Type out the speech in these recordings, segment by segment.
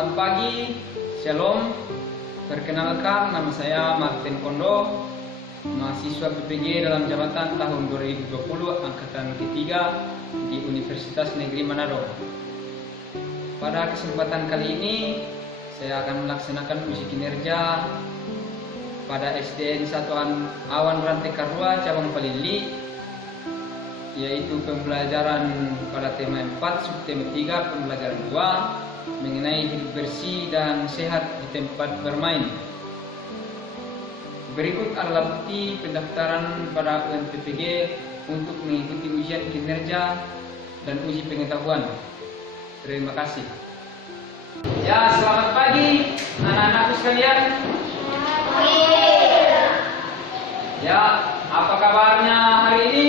Selamat pagi, Shalom. Perkenalkan, nama saya Martin Kondo, mahasiswa PPG dalam jabatan tahun 2020 angkatan ketiga di Universitas Negeri Manado. Pada kesempatan kali ini, saya akan melaksanakan uji kinerja pada SDN Satuan Awan Rantai Karua Cabang Palili, yaitu pembelajaran pada tema 4, subtema 3, pembelajaran 2 mengenai hidup bersih dan sehat di tempat bermain. Berikut adalah bukti pendaftaran pada UMPPG untuk mengikuti ujian kinerja dan uji pengetahuan. Terima kasih. Ya, selamat pagi anak-anakku sekalian. Ya, apa kabarnya hari ini?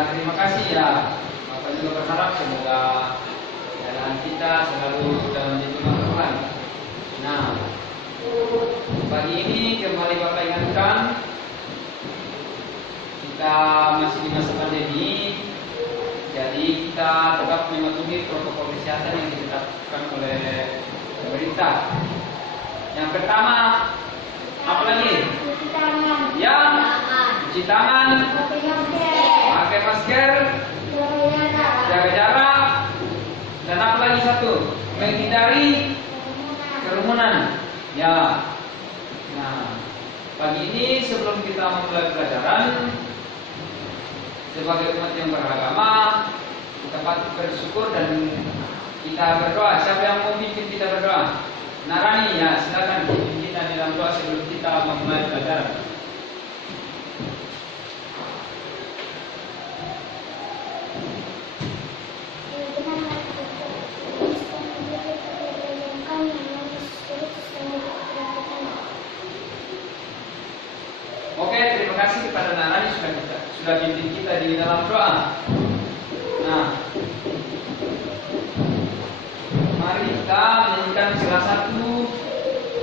Terima kasih ya. Bapak juga berharap semoga keadaan kita selalu dalam lindungan Tuhan. Nah, pagi ini kembali Bapak ingatkan, kita masih di masa pandemi, jadi kita tetap mematuhi protokol kesehatan yang ditetapkan oleh pemerintah. Yang pertama, apa lagi? Ya, cuci tangan, pakai masker, jaga jarak, dan apa lagi satu? Menghindari kerumunan. Ya. Nah, pagi ini sebelum kita memulai pelajaran, sebagai umat yang beragama, kita patut bersyukur dan kita berdoa. Siapa yang mau pimpin kita berdoa? Narani, ya silakan pimpin kita dalam doa sebelum kita memulai pelajaran. Oke, terima kasih kepada Narani sudah pimpin kita di dalam doa. Nah, mari kita menyanyikan salah satu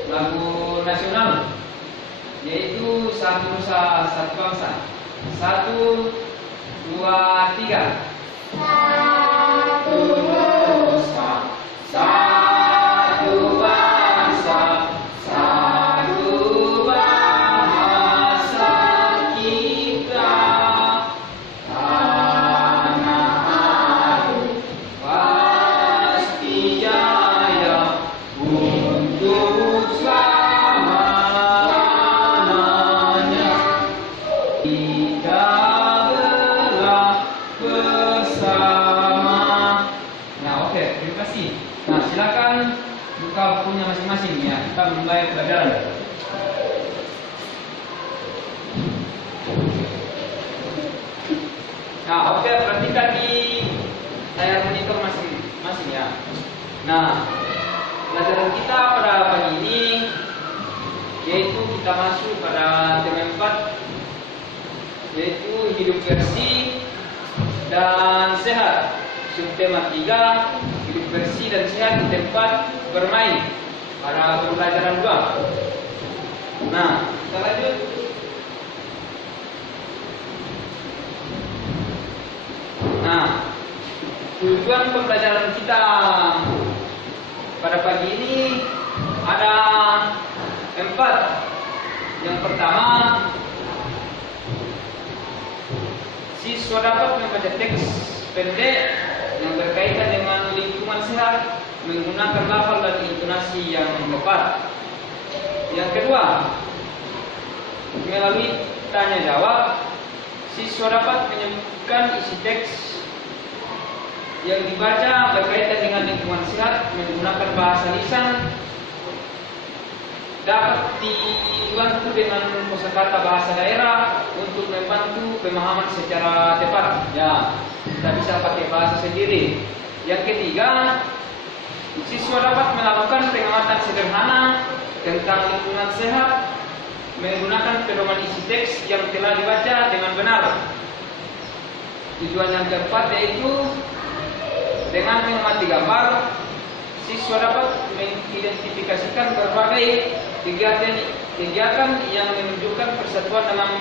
lagu nasional, yaitu Satu Nusa Satu Bangsa. 1, 2, 3. Satu Nusa, satu bangsa, satu bahasa kita, tanah air pasti jaya untuk selama-lamanya. Kita gerak bersama. Nah, oke, terima kasih. Nah, silakan buka bukunya masing-masing ya. Kita mulai pelajaran. Nah, oke, perhatikan di layar monitor masing-masing ya. Nah, pelajaran kita pada pagi ini yaitu kita masuk pada tema 4, yaitu hidup bersih dan sehat. Subtema 3, hidup bersih dan sehat di tempat bermain pada pembelajaran 2. Nah, kita lanjut. Nah, tujuan pembelajaran kita pada pagi ini ada 4. Yang pertama, siswa dapat membaca teks pendek yang berkaitan dengan lingkungan sehat menggunakan lafal dan intonasi yang tepat. Yang kedua, melalui tanya jawab, siswa dapat menyebutkan isi teks yang dibaca berkaitan dengan lingkungan sehat menggunakan bahasa lisan, dapat dibantu dengan kosakata bahasa daerah untuk membantu pemahaman secara tepat. Ya, kita bisa pakai bahasa sendiri. Yang ketiga, siswa dapat melakukan pengamatan sederhana tentang lingkungan sehat menggunakan pedoman isi teks yang telah dibaca dengan benar. Tujuan yang keempat yaitu dengan mengamati gambar, siswa dapat mengidentifikasikan berbagai kegiatan yang menunjukkan persatuan dalam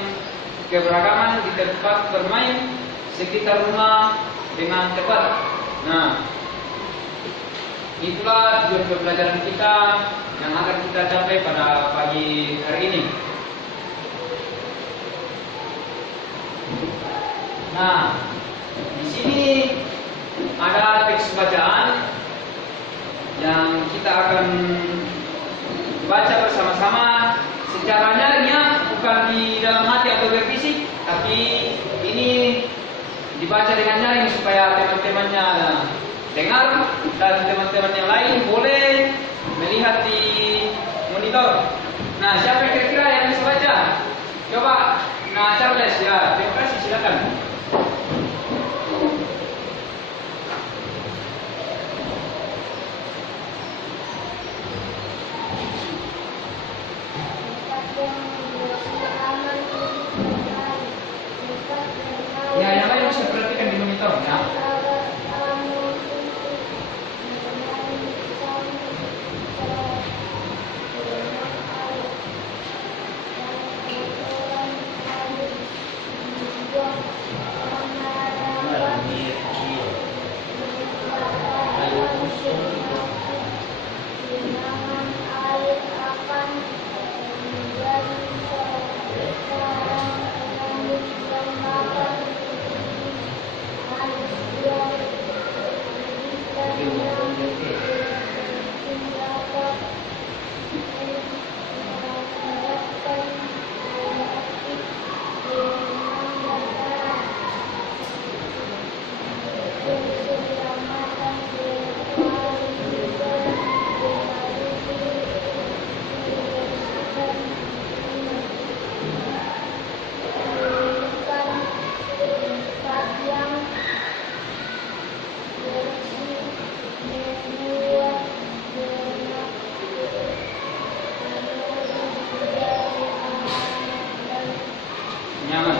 keberagaman di tempat bermain sekitar rumah dengan cepat. Nah, itulah tujuan pembelajaran kita yang akan kita capai pada pagi hari ini. Nah, di sini ada teks bacaan yang kita akan baca bersama-sama. Secara nyaringnya bukan di dalam hati atau berbisik, tapi ini dibaca dengan nyaring supaya teman-temannya dengar dan teman-teman yang lain boleh melihat di monitor. Nah, siapa yang kira-kira yang bisa baca? Coba. Nah, Charles ya, terima kasih, silakan. Ya, yang lain bisa perhatikan di monitor ya. Nyaman.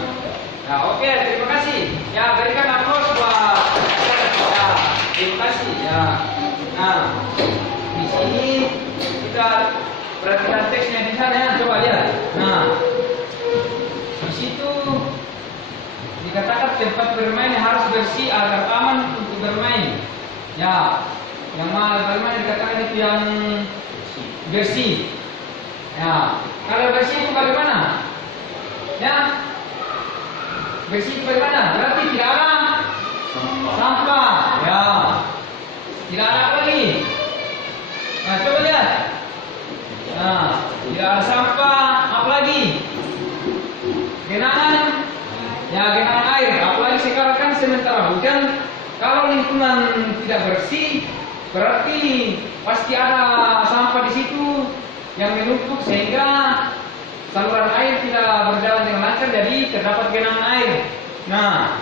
Nah, oke, terima kasih. Ya, berikan aplaus buat ya, terima kasih ya. Nah, di sini kita perhatikan teksnya di sana ya. Coba lihat. Nah, di situ dikatakan tempat bermain harus bersih agar aman untuk bermain. Ya, yang bermain dikatakan itu yang bersih. Ya, kalau bersih itu bagaimana? Ya, bersih itu bagaimana? Berarti tidak ada sampah. Ya, tidak ada apa lagi? Nah, coba lihat. Nah, tidak ada sampah. Apa lagi? Genangan. Ya, genangan air. Apalagi sekarang kan sementara hujan. Kalau lingkungan tidak bersih, berarti pasti ada sampah di situ yang menumpuk sehingga saluran air tidak berjalan dengan lancar, jadi terdapat genangan air. Nah,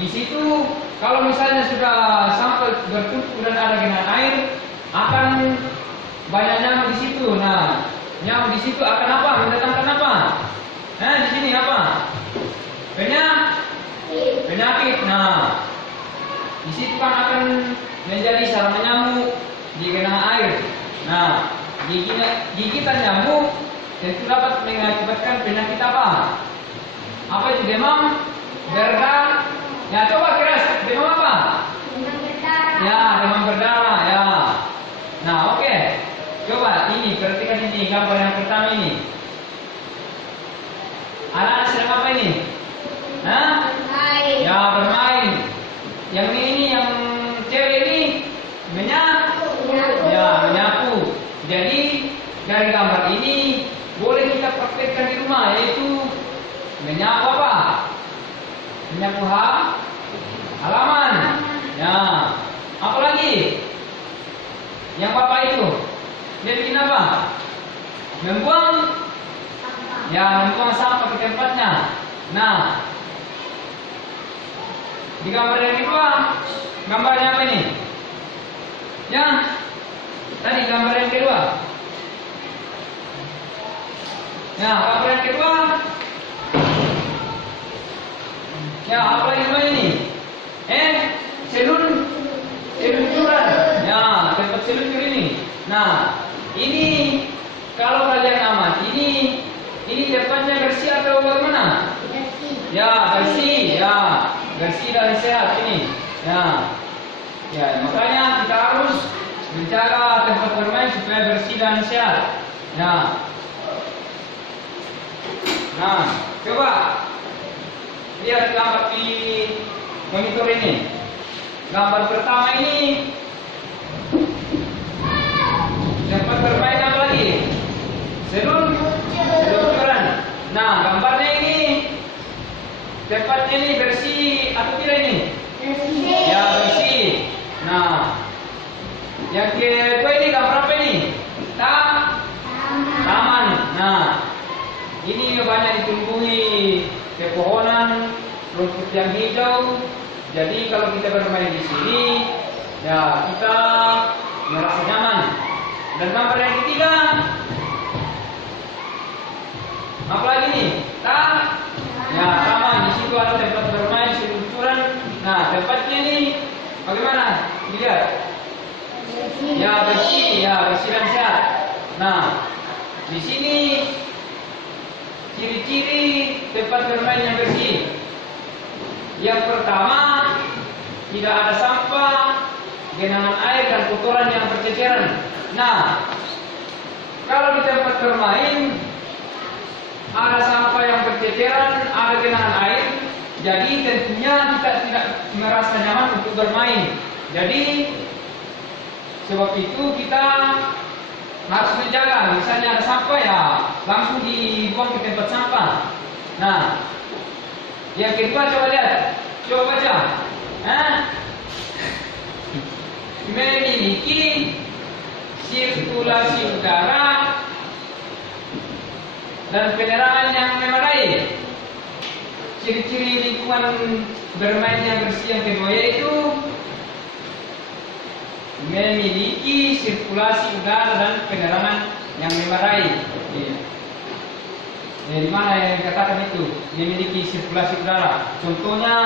di situ kalau misalnya sudah sampai bertumpuk dan ada genangan air, akan banyak nyamuk di situ. Nah, nyamuk di situ akan apa? Mendatangkan apa? Nah, di sini apa? Penyakit. Nah, di situ kan akan menjadi sarana nyamuk di genangan air. Nah, gigitan nyamuk tentu dapat mengakibatkan penyakit apa? Apa itu demam, berdarah? Ya, coba keras, demam apa? Demam berdarah. Ya, demam berdarah ya. Nah, oke. Coba ini perhatikan ini gambar yang pertama ini. Anak sedang apa ini? Hah? Bermain. Ya, bermain. Yang ini yang cewek ini menyapu. Ya, menyapu. Jadi dari gambar ini boleh kita praktekkan di rumah, yaitu menyapu apa? Menyapu halaman. Ya. Apa lagi? Yang bapak itu dia bikin apa? Membuang. Ya, membuang sampah ke tempatnya. Nah, di gambar yang kedua, gambarnya apa ini? Ya, tadi gambar yang kedua. Ya, gambar yang kedua. Ya, apa lagi namanya ini? Seluncuran. Ya, tempat seluncur ini. Nah, ini kalau kalian amati ini tempatnya bersih atau bagaimana? Bersih. Ya, bersih. Ya. bersih dan sehat ini. Nah, ya makanya kita harus menjaga tempat bermain supaya bersih dan sehat. Nah, coba lihat gambar di monitor ini. Gambar pertama ini tempat bermain apa lagi? Seluncuran. Nah, gambarnya ini tempatnya ini bersih atau tidak ini? Bersih. Ya, bersih. Nah, yang kedua ini gambar apa ini? Taman. Nah, ini banyak ditumbuhi pepohonan, rumput yang hijau. Jadi kalau kita bermain di sini, ya kita merasa nyaman. Dan gambar yang ketiga, apa lagi nih? Ya, taman. Di situ ada tempat bermain seluncuran. Nah, tempatnya ini bagaimana? Dilihat. Ya, bersih dan sehat. Nah, di sini ciri-ciri tempat bermain yang bersih. Yang pertama, tidak ada sampah, genangan air dan kotoran yang berceceran. Nah, kalau di tempat bermain ada sampah yang berceceran, ada genangan air, jadi tentunya kita tidak merasa nyaman untuk bermain. Jadi sebab itu kita harus menjaga. Misalnya ada sampah, ya langsung dibuang ke tempat sampah. Nah, yang kedua coba lihat, coba baca. Memiliki sirkulasi udara dan penerangan yang memadai. Ciri-ciri lingkungan bermain yang bersih yang kedua yaitu memiliki sirkulasi udara dan penerangan yang memadai. Di mana yang dikatakan itu memiliki sirkulasi udara? Contohnya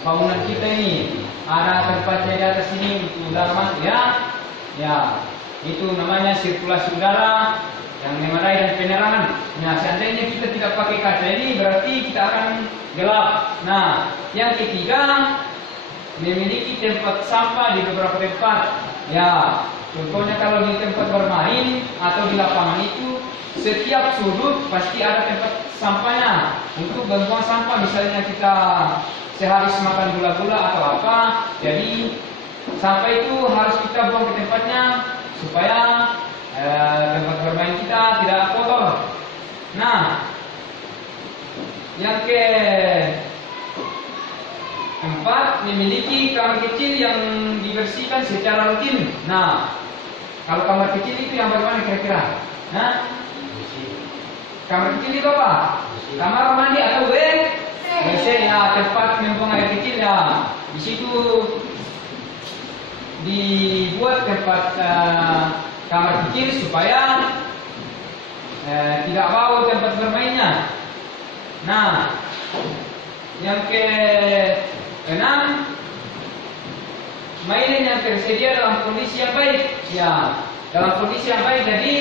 bangunan kita ini ada tempatnya di atas ini untuk udara masuk, ya itu namanya sirkulasi udara yang memadai dan penerangan. Nah, seandainya kita tidak pakai kaca ini berarti kita akan gelap. Nah, yang ketiga, memiliki tempat sampah di beberapa tempat. Ya, contohnya kalau di tempat bermain atau di lapangan itu setiap sudut pasti ada tempat sampahnya untuk membuang sampah. Misalnya kita sehari makan gula-gula atau apa, jadi sampah itu harus kita buang ke tempatnya supaya tempat bermain kita tidak kotor. Nah, yang keempat, memiliki kamar kecil yang dibersihkan secara rutin. Nah, kalau kamar kecil itu yang bagaimana kira-kira? Kamar kecil itu apa? Kamar mandi atau WC, ya, tempat membuang air kecil, ya. Di situ dibuat tempat kamar kecil supaya tidak bau tempat bermainnya. Nah, yang keenam, mainan yang tersedia dalam kondisi yang baik. Ya, dalam kondisi yang baik, jadi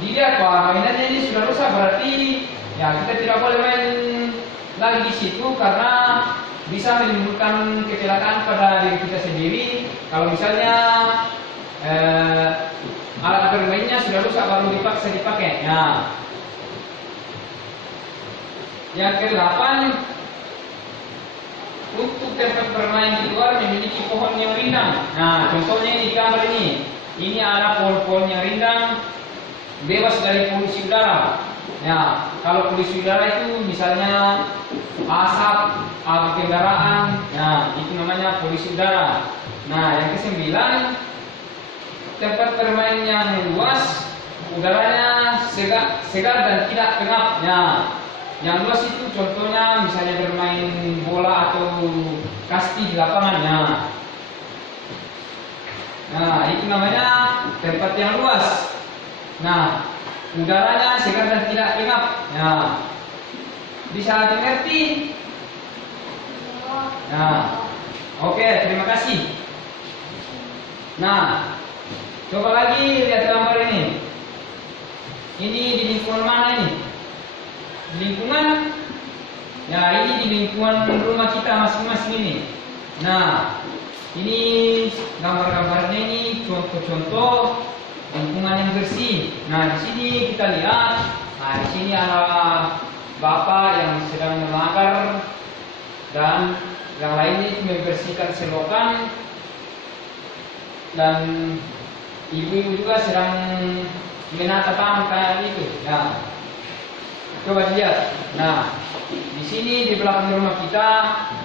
dilihat bahwa mainannya ini sudah rusak, berarti ya kita tidak boleh main lagi di situ karena bisa menimbulkan kecelakaan pada diri kita sendiri. Kalau misalnya alat bermainnya sudah rusak baru dipaksa dipakai. Nah, yang ke-8, untuk tempat bermain di luar memiliki pohon yang rindang. Nah, contohnya di gambar ini ada pohon-pohon yang rindang, bebas dari polusi udara. Ya, kalau polusi udara itu misalnya asap, kendaraan, nah itu namanya polusi udara. Nah, yang ke-9, tempat bermain yang luas, udaranya segar dan tidak pengap. Nah, yang luas itu contohnya misalnya bermain bola atau kasti di lapangannya. Nah, itu namanya tempat yang luas. Nah, udaranya segar dan tidak pengap. Nah, bisa dimengerti? Nah, oke, terima kasih. Nah, coba lagi lihat gambar ini. Ini di lingkungan mana ini? Lingkungan Ya, ini di lingkungan rumah kita masing-masing ini. Nah, ini gambar-gambarnya ini contoh-contoh lingkungan yang bersih. Nah, di sini kita lihat, nah di sini ada bapak yang sedang membakar dan yang lainnya itu membersihkan selokan dan ibu-ibu juga sedang menata taman kayak itu. Nah, coba lihat. Nah, di sini di belakang rumah kita,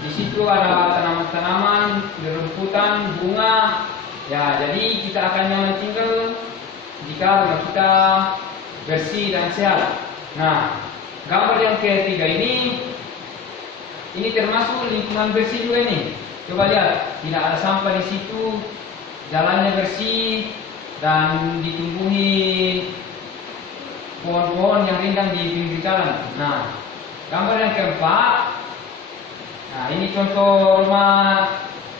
di situ ada tanaman-tanaman, rumputan, bunga. Ya, jadi kita akan nyaman tinggal jika rumah kita bersih dan sehat. Nah, gambar yang ketiga ini termasuk lingkungan bersih juga ini. Coba lihat, tidak ada sampah di situ, jalannya bersih dan ditumbuhi pohon-pohon yang rindang di pinggir jalan. Nah, gambar yang keempat, nah ini contoh rumah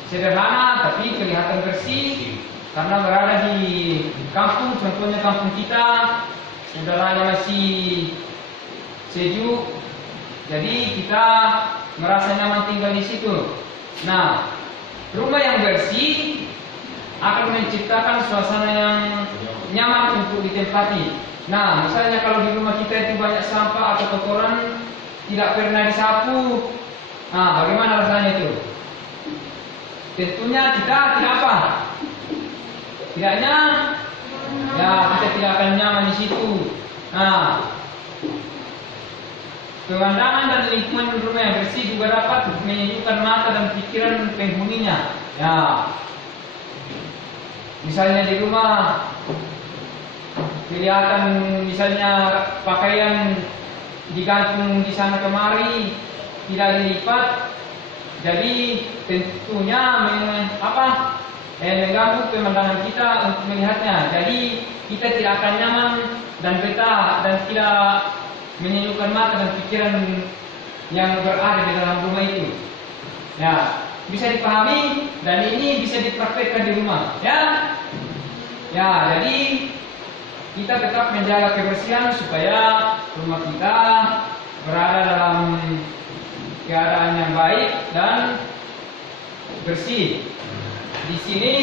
sederhana tapi kelihatan bersih karena berada di kampung. Contohnya kampung kita, udaranya masih sejuk, jadi kita merasa nyaman tinggal di situ. Nah, rumah yang bersih akan menciptakan suasana yang nyaman untuk ditempati. Nah, misalnya kalau di rumah kita itu banyak sampah atau kotoran tidak pernah disapu, nah bagaimana rasanya itu? Tentunya kita tidak apa? Tidaknya, ya kita tidak akan nyaman di situ. Nah, pemandangan dan lingkungan rumah yang bersih juga dapat menyejukkan mata dan pikiran penghuninya. Ya, misalnya di rumah kelihatan misalnya pakaian digantung di sana kemari tidak dilipat, jadi tentunya mengganggu pemandangan kita untuk melihatnya. Jadi kita tidak akan nyaman dan betah dan tidak menyejukkan mata dan pikiran yang berada di dalam rumah itu. Ya, bisa dipahami dan ini bisa dipraktekkan di rumah. Ya, jadi kita tetap menjaga kebersihan supaya rumah kita berada dalam keadaan yang baik dan bersih. Di sini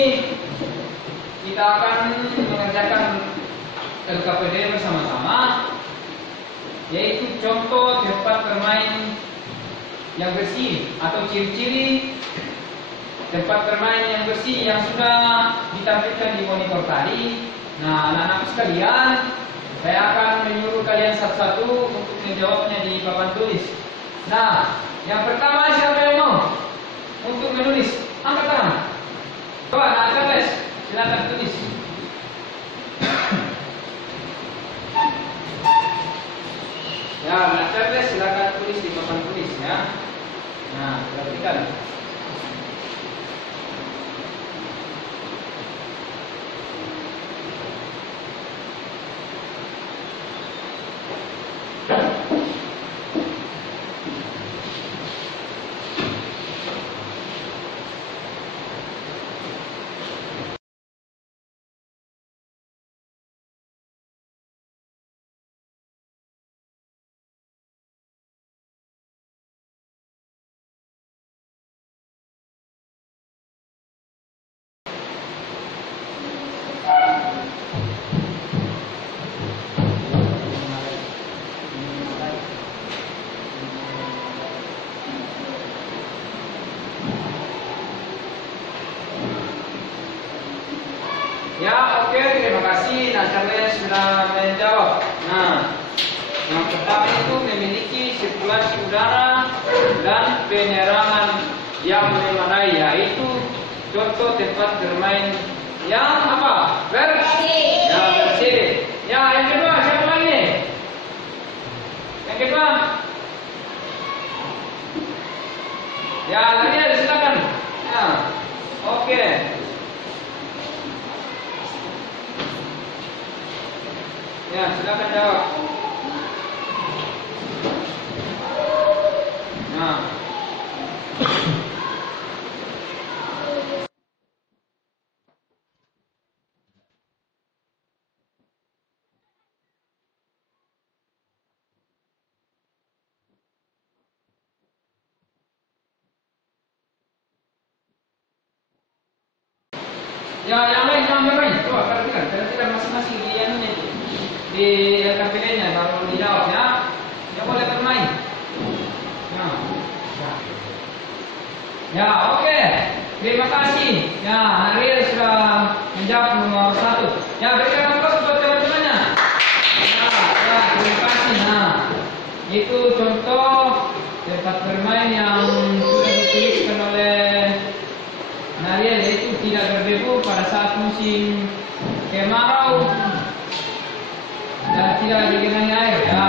kita akan mengerjakan LKPD bersama-sama, yaitu contoh tempat bermain yang bersih atau ciri-ciri tempat bermain yang bersih yang sudah ditampilkan di monitor tadi. Nah, anak-anak sekalian, saya akan menyuruh kalian satu-satu untuk menjawabnya di papan tulis. Nah, yang pertama siapa yang mau untuk menulis? Angkat tangan. Coba, anak Charles, silakan tulis. Ya, anak Charles, silakan tulis di papan tulis ya. Nah, perhatikan. Ya, oke, terima kasih. Nah, Charles sudah menjawab. Nah, yang pertama itu memiliki sirkulasi udara dan penerangan yang memadai, yaitu contoh tempat bermain yang apa? Bersih. Ya, bersih. Ya, yang kedua siapa lagi? Yang kedua? Ya, lagi ada, silakan. Ya, oke. Ya, silakan jawab. Nah. Ya, yang lain jangan bermain. Coba perhatikan masing-masing di anunya itu. Di KPD-nya baru dijawab ya. Ya boleh bermain. Ya, oke. Terima kasih. Ya, Ariel sudah menjawab nomor 1. Ya, berikan aplaus buat teman-temannya. Ya, terima kasih. Nah, itu contoh tempat bermain yang sudah dituliskan oleh Ariel, yaitu tidak berdebu pada saat musim kemarau dan tidak digenangi air. Ya,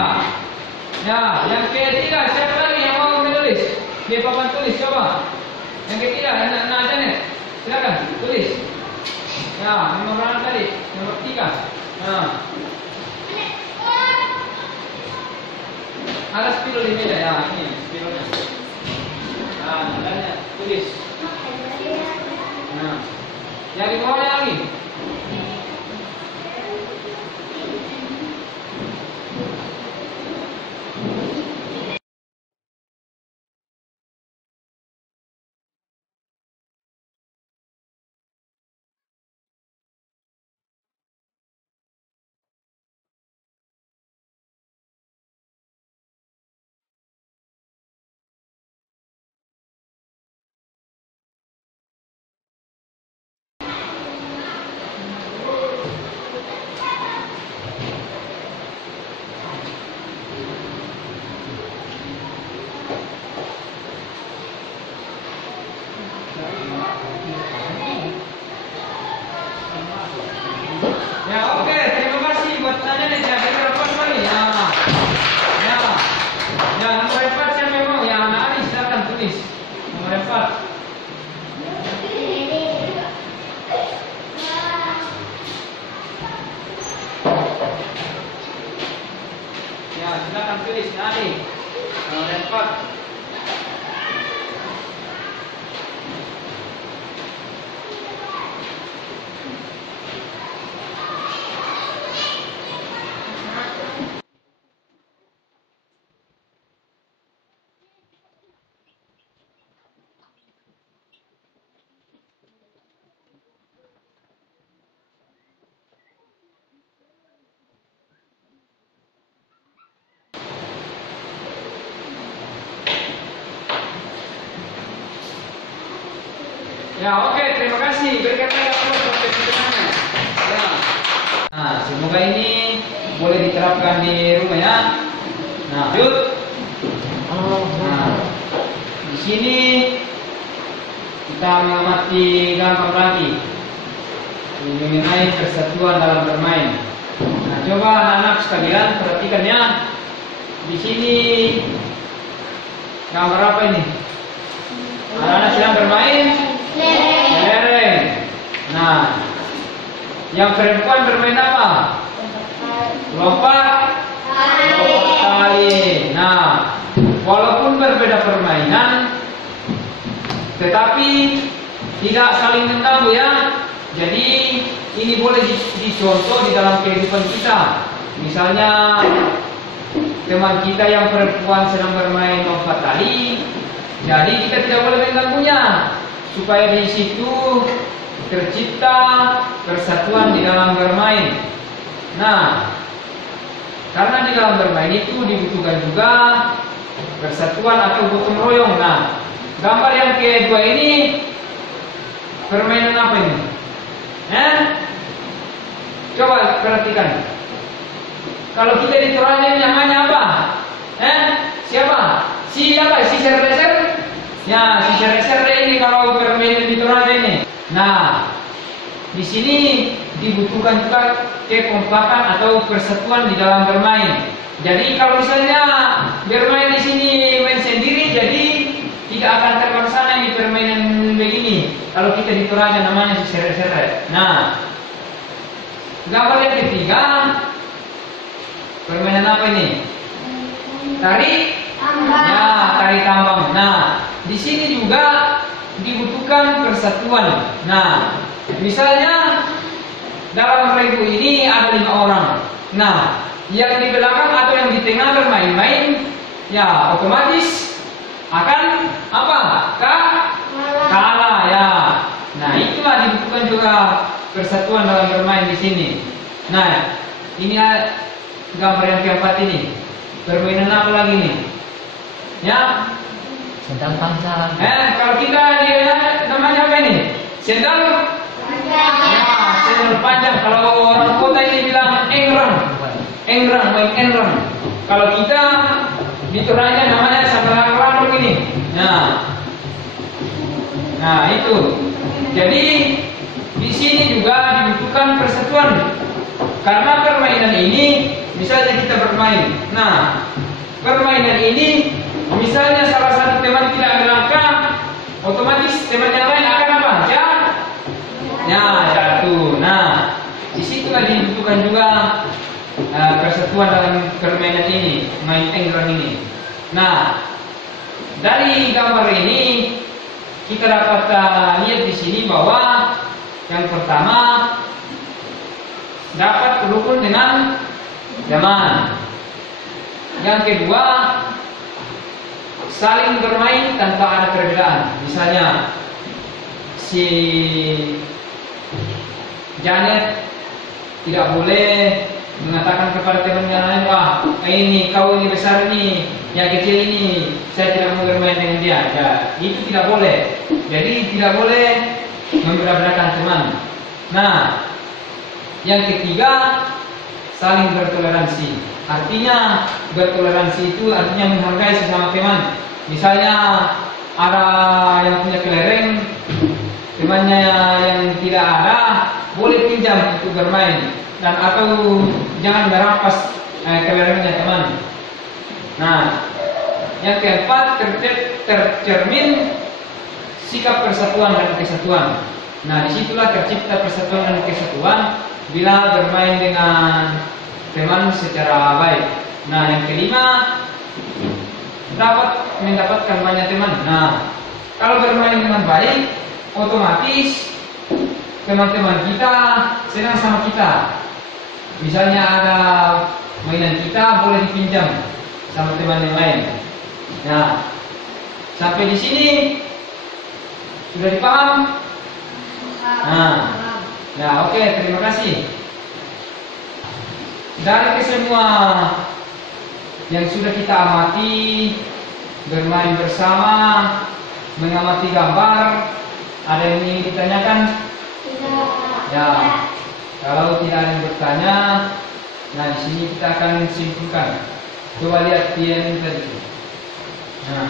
ya. Yang ketiga, siapa lagi yang mau menulis di papan tulis? Coba. Yang ketiga, anak Janet, silakan tulis. Ya, nomor berapa tadi? Nomor 3. Nah, ada spidol di meja ya, ini spidolnya. Nah, nadanya tulis. Nah, yang di bawahnya lagi. Ya, oke, terima kasih buat tanya nih. Ya, kita lepas lagi. Ya, ya, ya, nomor 4 siapa yang mau? Ya, anak Ali silakan tulis. Nomor 4. Ya, silakan tulis, Ali. Nomor 4. Ya, oke, terima kasih. Berikan lagi aplaus buat teman-temannya. Ya. Nah, semoga ini boleh diterapkan di rumah ya. Nah, yuk. Nah, di sini kita mengamati gambar lagi mengenai persatuan dalam bermain. Nah, coba anak-anak sekalian perhatikan ya. Di sini gambar apa ini? Anak-anak sedang bermain lereng. Nah, yang perempuan bermain apa? Lompat tali. Nah, walaupun berbeda permainan, tetapi tidak saling mengganggu ya. Jadi ini boleh dicontoh di dalam kehidupan kita. Misalnya teman kita yang perempuan sedang bermain lompat tali, jadi kita tidak boleh mengganggunya, supaya di situ tercipta persatuan di dalam bermain. Nah, karena di dalam bermain itu dibutuhkan juga persatuan atau gotong royong. Nah, gambar yang kedua ini permainan apa ini? Coba perhatikan. Kalau kita di Toraja namanya apa? Siapa? Si ser-ser? Ya, si ser-ser ini kalau permainan di Toraja ini. Nah, di sini dibutuhkan juga kekompakan atau persatuan di dalam bermain. Jadi kalau misalnya bermain di sini main sendiri, jadi tidak akan terlaksana di permainan begini. Kalau kita di Toraja namanya si ser-ser. Nah, gambar yang ketiga permainan apa ini? Tarik tambang. Ya, tarik tambang. Nah, di sini juga dibutuhkan persatuan. Nah, misalnya dalam regu ini ada 5 orang. Nah, yang di belakang atau yang di tengah bermain-main, ya otomatis akan apa? Kalah ya. Nah, itulah dibutuhkan juga persatuan dalam bermain di sini. Nah, ini gambar yang keempat ini. Permainan apa lagi nih? Ya, Sendal panjang. kalau kita namanya apa ini? Sendal. Ya, sendal panjang. Kalau orang kota ini bilang engrang, main engrang. Kalau kita di Toraja namanya sandal rambut ini. Nah itu. Jadi di sini juga dibutuhkan persatuan. Karena permainan ini, misalnya kita bermain. Nah, permainan ini, misalnya salah satu teman tidak melangkah, otomatis teman yang lain akan apa? Jatuh. Nah, disitulah dibutuhkan juga persatuan dalam permainan ini, main enggrang ini. Nah, dari gambar ini kita dapat lihat di sini bahwa yang pertama dapat rukun dengan teman. Yang kedua, saling bermain tanpa ada perbedaan. Misalnya si Janet tidak boleh mengatakan kepada teman yang lain, wah ini kau ini besar ini, yang kecil ini, saya tidak mau bermain dengan dia. Ya, itu tidak boleh. Jadi tidak boleh membedakan teman. Nah, yang ketiga, saling bertoleransi. Artinya bertoleransi itu artinya menghargai sesama teman. Misalnya ada yang punya kelereng, temannya yang tidak ada boleh pinjam untuk bermain, dan atau jangan merampas kelerengnya teman. Nah, yang keempat, tercermin sikap persatuan dan kesatuan. Nah, disitulah tercipta persatuan dan kesatuan bila bermain dengan teman secara baik. Nah, yang kelima, dapat mendapatkan banyak teman. Nah, kalau bermain dengan baik, otomatis teman-teman kita senang sama kita. Misalnya ada mainan kita boleh dipinjam sama teman yang lain. Nah, sampai di sini sudah dipaham? Nah, oke, terima kasih. Dari kesemua yang sudah kita amati, bermain bersama, mengamati gambar, ada yang ingin ditanyakan? Ya, kalau tidak ada yang bertanya, nah di sini kita akan simpulkan. Coba lihat yang tadi. Nah,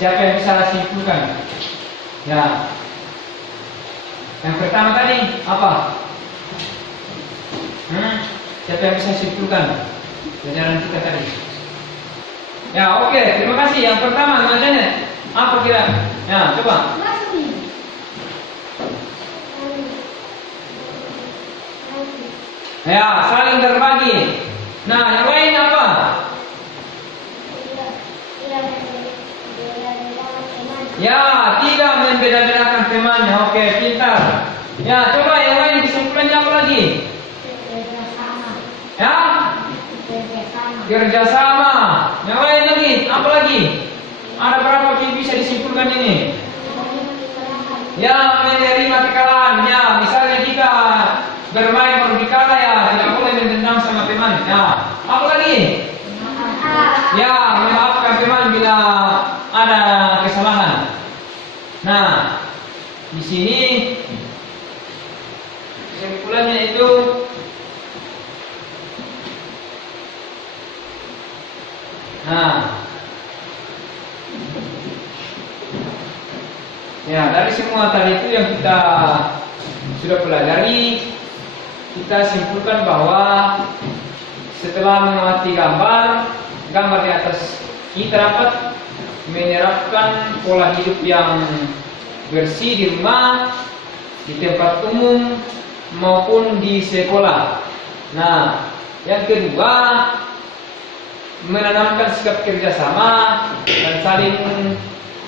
siapa yang bisa simpulkan? Ya, yang pertama tadi apa? Siapa yang bisa simpulkan pelajaran kita tadi? Ya, oke, terima kasih. Yang pertama, namanya apa kira? Ya, coba. Ya, saling berbagi. Nah, yang lain apa? Ya, tidak membeda-bedakan temannya. Oke, pintar. Ya, coba yang lain kesimpulannya apa lagi? Ya, kerjasama. Yang lain lagi, apa lagi? Ada berapa yang bisa disimpulkan ini? Ya, menerima kekalahan. Ya, misalnya kita bermain baru dikalah, ya tidak boleh mendendam sama teman. Ya, apa lagi? Ya, memaafkan teman bila ada kesalahan. Nah, di sini kesimpulannya itu ya, dari semua tadi itu yang kita sudah pelajari, kita simpulkan bahwa setelah mengamati gambar di atas, kita dapat menerapkan pola hidup yang bersih di rumah, di tempat umum maupun di sekolah. Nah, yang kedua, menanamkan sikap kerjasama dan saling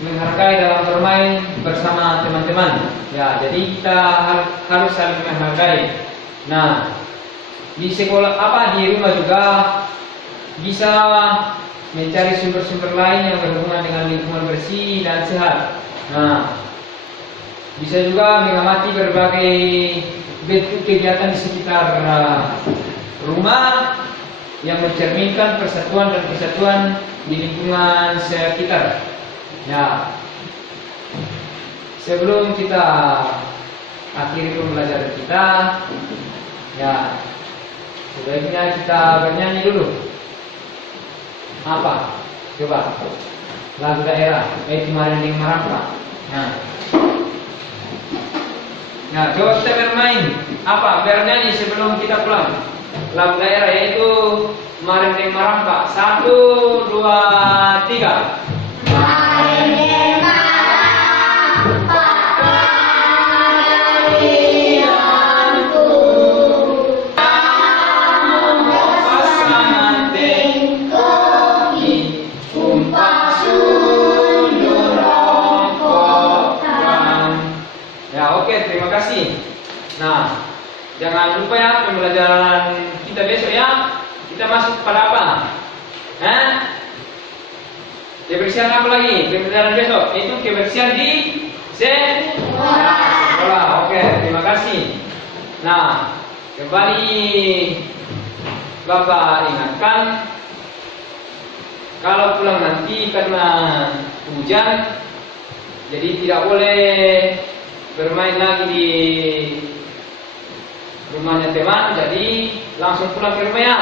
menghargai dalam bermain bersama teman-teman. Ya, jadi kita harus saling menghargai. Nah, di sekolah di rumah juga bisa mencari sumber-sumber lain yang berhubungan dengan lingkungan bersih dan sehat. Nah, Bisa juga mengamati berbagai bentuk kegiatan di sekitar rumah yang mencerminkan persatuan dan kesatuan di lingkungan sekitar. Ya, sebelum kita akhiri pembelajaran kita, ya sebaiknya kita bernyanyi dulu. Apa? Coba lagu daerah, kemarin yang Marapa. Nah, coba kita bermain apa? Bernyanyi sebelum kita pulang. Lagu daerah yaitu Kemarin yang Marapa. 1, 2, 3. Terima kasih. Nah, jangan lupa ya pembelajaran kita besok ya. Kita masuk pada apa? Kebersihan apa lagi? Pembelajaran besok itu kebersihan di sekolah. Oke, terima kasih. Nah, kembali Bapak ingatkan, kalau pulang nanti karena hujan, jadi tidak boleh bermain lagi di rumahnya teman, jadi langsung pulang ke rumah ya.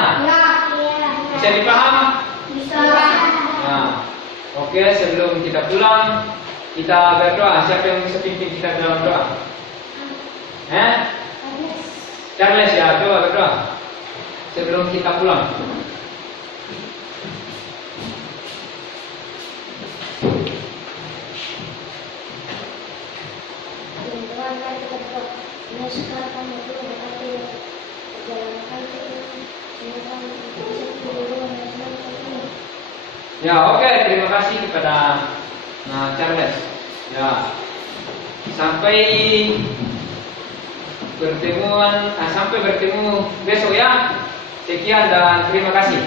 Bisa dipaham? Bisa. Nah, oke, sebelum kita pulang, kita berdoa. Siapa yang bisa pimpin kita dalam doa? Charles ya, coba berdoa sebelum kita pulang. Ya, oke, terima kasih kepada Charles. Ya, sampai bertemu besok ya. Sekian dan terima kasih.